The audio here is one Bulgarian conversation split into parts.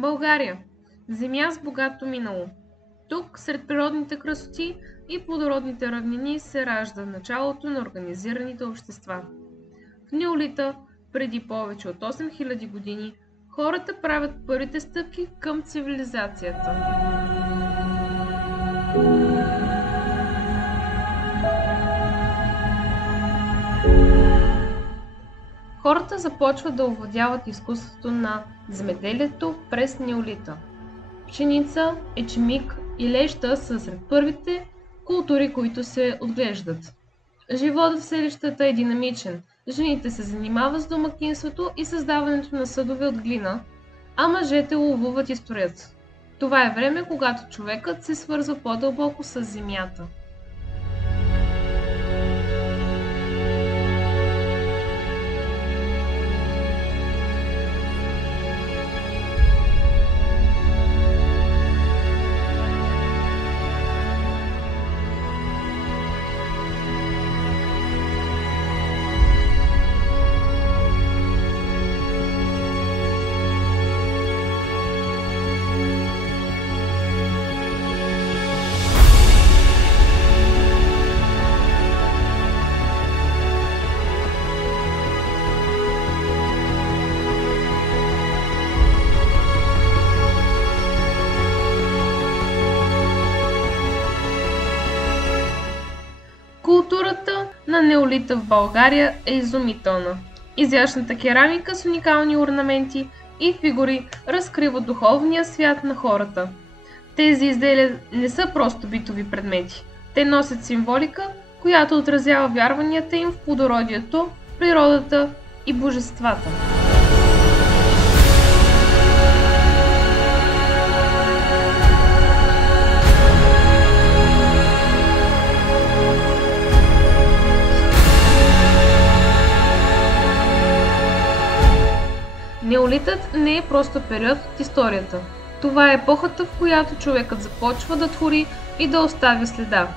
България – земя с богато минало. Тук, сред природните красоти и плодородните равнини, се ражда началото на организираните общества. В неолита, преди повече от 8000 години, хората правят първите стъпки към цивилизацията. Хората започват да овладяват изкуството на земеделието през неолита. Пшеница, ечемик и леща са сред първите култури, които се отглеждат. Животът в селищата е динамичен. Жените се занимават с домакинството и създаването на съдове от глина, а мъжете ловуват и строят. Това е време, когато човекът се свързва по-дълбоко с земята. Културата на неолита в България е изумителна. Изящната керамика с уникални орнаменти и фигури разкрива духовния свят на хората. Тези изделия не са просто битови предмети. Те носят символика, която отразява вярванията им в плодородието, природата и божествата. Неолитът не е просто период от историята. Това е епохата, в която човекът започва да твори и да оставя следа.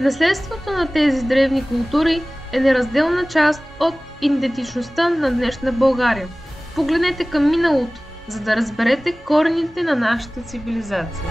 Наследството на тези древни култури е неразделна част от идентичността на днешна България. Погледнете към миналото, за да разберете корените на нашата цивилизация.